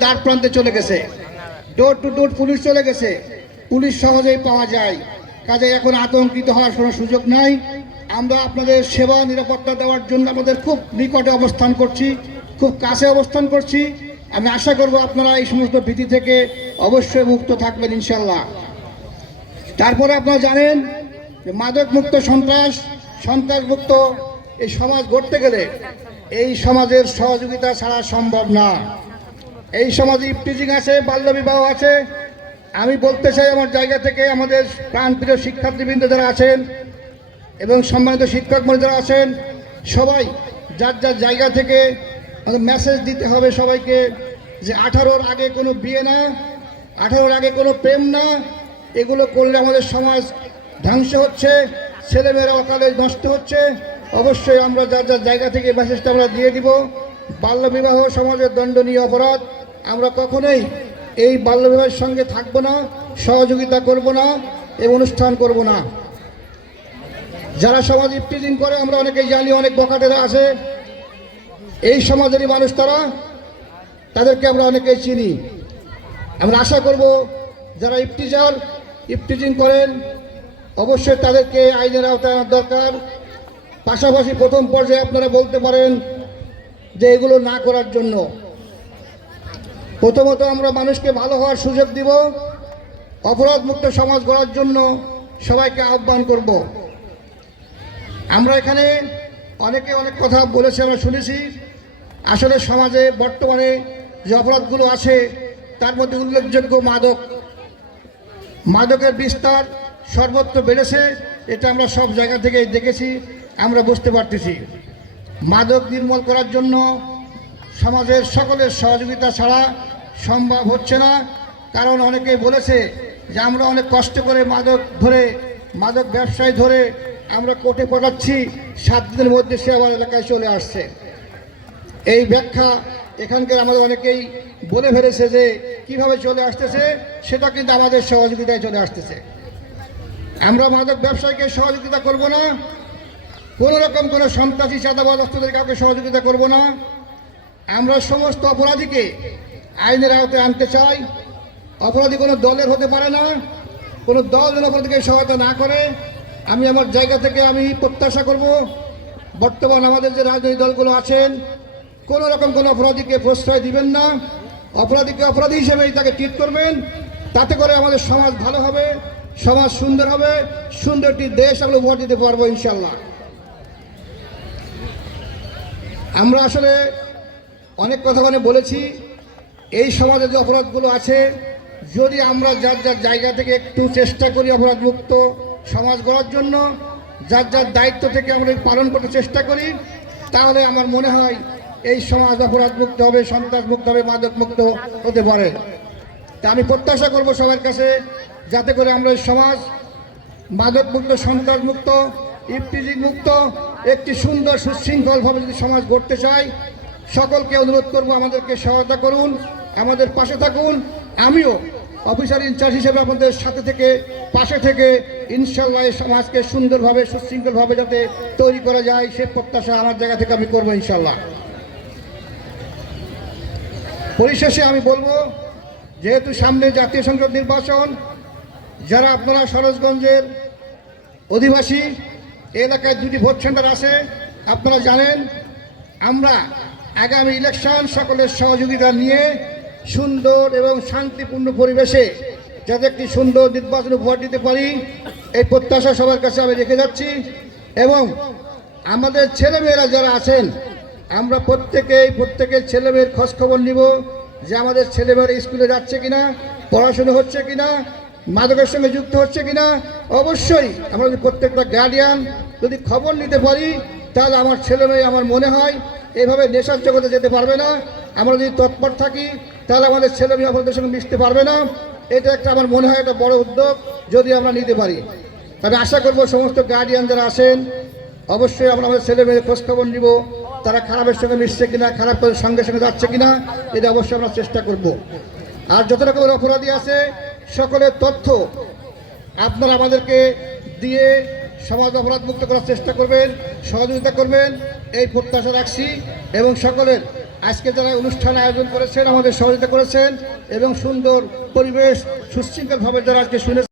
দ্বার প্রান্তে চলে গেছে, ডোর টু ডোর পুলিশ চলে গেছে, পুলিশ সহজেই পাওয়া যায়। কাজে এখন আতঙ্কিত হওয়ার কোনো সুযোগ নাই। আমরা আপনাদের সেবা নিরাপত্তা দেওয়ার জন্য আমাদের খুব নিকটে অবস্থান করছি, খুব কাছে অবস্থান করছি। আমি আশা করব আপনারা এই সমস্ত ভীতি থেকে অবশ্যই মুক্ত থাকবেন ইনশাল্লাহ। তারপরে আপনারা জানেন যে মাদক মুক্ত সন্ত্রাস মুক্ত এই সমাজ গড়তে গেলে এই সমাজের সহযোগিতা ছাড়া সম্ভব না। এই সমাজে ইফটিজিং আছে, বাল্যবিবাহ আছে। আমি বলতে চাই আমার জায়গা থেকে আমাদের প্রাণপ্রিয় শিক্ষার্থীবৃন্দ যারা আছেন এবং সম্মানিত শিক্ষকমণ্ডলী যারা আছেন, সবাই যার যার জায়গা থেকে মেসেজ দিতে হবে সবাইকে যে 18-র আগে কোনো বিয়ে না, 18-র আগে কোনো প্রেম না। এগুলো করলে আমাদের সমাজ ধ্বংস হচ্ছে, ছেলেমেয়েরা অকালে নষ্ট হচ্ছে। অবশ্যই আমরা যার যার জায়গা থেকে মেসেজটা আমরা দিয়ে দিব। বাল্যবিবাহ সমাজের দণ্ডনীয় অপরাধ। আমরা কখনোই এই বাল্যবিবাহের সঙ্গে থাকবো না, সহযোগিতা করব না, এই অনুষ্ঠান করব না। যারা সমাজ ইফটিজিং করে আমরা অনেকেই জানি, অনেক বখাটেরা আছে, এই সমাজেরই মানুষ তারা, তাদেরকে আমরা অনেকেই চিনি। আমরা আশা করব যারা ইফটিজিং করেন অবশ্যই তাদেরকে আইনের আওতায় আনার দরকার। পাশাপাশি প্রথম পর্যায়ে আপনারা বলতে পারেন যে এগুলো না করার জন্য। প্রথমত আমরা মানুষকে ভালো হওয়ার সুযোগ দিব, অপরাধমুক্ত সমাজ গড়ার জন্য সবাইকে আহ্বান করব। আমরা এখানে অনেকে অনেক কথা বলেছে, আমরা শুনেছি। আসলে সমাজে বর্তমানে যে অপরাধগুলো আছে তার মধ্যে উল্লেখযোগ্য মাদকের বিস্তার সর্বত্র বেড়েছে। এটা আমরা সব জায়গা থেকে দেখেছি, আমরা বুঝতে পারতেছি। মাদক নির্মূল করার জন্য সমাজের সকলের সহযোগিতা ছাড়া সম্ভব হচ্ছে না। কারণ অনেকেই বলেছে যে আমরা অনেক কষ্ট করে মাদক ব্যবসায়ী ধরে আমরা কোর্টে পাঠাচ্ছি, 7 দিনের মধ্যে সে আবার এলাকায় চলে আসছে। এই ব্যাখ্যা এখানকার আমাদের অনেকেই বলে ফেলেছে যে কিভাবে চলে আসতেছে, সেটা কিন্তু আমাদের সহযোগিতায় চলে আসতেছে। আমরা মাদক ব্যবসায়ীকে সহযোগিতা করব না, কোনো রকম কোনো সন্ত্রাসী চাঁদাবাজ অস্ত্রদের কাউকে সহযোগিতা করব না। আমরা সমস্ত অপরাধীকে আইনের আওতায় আনতে চাই। অপরাধী কোনো দলের হতে পারে না, কোনো দল যেন অপরাধীকে সহায়তা না করে। আমি আমার জায়গা থেকে আমি প্রত্যাশা করব বর্তমান আমাদের যে রাজনৈতিক দলগুলো আছেন কোনো রকম কোনো অপরাধীকে প্রশ্রয় দিবেন না। অপরাধীকে অপরাধী হিসেবেই তাকে ট্রিট করবেন। তাতে করে আমাদের সমাজ ভালো হবে, সমাজ সুন্দর হবে, সুন্দর একটি দেশ আমরা উপহার দিতে পারবো ইনশাল্লাহ। আমরা আসলে অনেক কথা বলেছি। এই সমাজে যে অপরাধগুলো আছে, যদি আমরা যার যার জায়গা থেকে একটু চেষ্টা করি অপরাধমুক্ত সমাজ গড়ার জন্য, যার যার দায়িত্ব থেকে আমরা পালন করতে চেষ্টা করি, তাহলে আমার মনে হয় এই সমাজ অপরাধমুক্ত হবে, সন্ত্রাসমুক্ত হবে, মাদকমুক্ত হতে পারে। তা আমি প্রত্যাশা করব সবার কাছে যাতে করে আমরা এই সমাজ মাদকমুক্ত, সন্ত্রাসমুক্ত, ইফটিজিং মুক্ত একটি সুন্দর সুশৃঙ্খলভাবে যদি সমাজ গড়তে চাই, সকলকে অনুরোধ করব আমাদেরকে সহায়তা করুন, আমাদের পাশে থাকুন। আমিও অফিসার ইনচার্জ হিসেবে আপনাদের সাথে থেকে পাশে থেকে ইনশাল্লাহ এই সমাজকে সুন্দরভাবে সুশৃঙ্খলভাবে যাতে তৈরি করা যায় সে প্রত্যাশা আমার জায়গা থেকে আমি করবো ইনশাল্লাহ। পরিশেষে আমি বলবো, যেহেতু সামনে জাতীয় সংসদ নির্বাচন, যারা আপনারা সরোজগঞ্জের অধিবাসী, এলাকায় 2টি ভোট সেন্টার আছে, আপনারা জানেন আমরা আগামী ইলেকশন সকলের সহযোগিতা নিয়ে সুন্দর এবং শান্তিপূর্ণ পরিবেশে যাতে একটি সুন্দর নির্বাচন উপহার দিতে পারি এই প্রত্যাশা সবার কাছে আমি রেখে যাচ্ছি। এবং আমাদের ছেলেমেয়েরা যারা আছেন, আমরা প্রত্যেকের ছেলেমেয়ের খোঁজখবর নিব যে আমাদের ছেলেমেয়েরা স্কুলে যাচ্ছে কিনা, পড়াশুনো হচ্ছে কিনা, মাদকের সঙ্গে যুক্ত হচ্ছে কিনা। অবশ্যই আমরা যদি প্রত্যেকটা গার্ডিয়ান যদি খবর নিতে পারি, তাহলে আমার ছেলেমেয়ে আমার মনে হয় এইভাবে নেশার জগতে যেতে পারবে না। আমরা যদি তৎপর থাকি তাহলে আমাদের ছেলেমেয়ে অপরাধের সঙ্গে মিশতে পারবে না। এটা একটা আমার মনে হয় একটা বড় উদ্যোগ যদি আমরা নিতে পারি। তবে আশা করব সমস্ত গার্ডিয়ান যারা আছেন অবশ্যই আমরা আমাদের ছেলেমেয়ের খোঁজখবর নিব, তারা খারাপের সঙ্গে মিশছে কিনা, খারাপ সঙ্গে যাচ্ছে কিনা, এটা অবশ্যই আমরা চেষ্টা করব। আর যত রকমের অপরাধী আছে সকলের তথ্য আপনারা আমাদেরকে দিয়ে সমাজ অপরাধ মুক্ত করার চেষ্টা করবেন, সহযোগিতা করবেন, এই প্রত্যাশা রাখছি। এবং সকলের আজকে যারা অনুষ্ঠান আয়োজন করেছেন, আমাদের সহযোগিতা করেছেন এবং সুন্দর পরিবেশ সুশৃঙ্খলভাবে যারা আজকে শুনে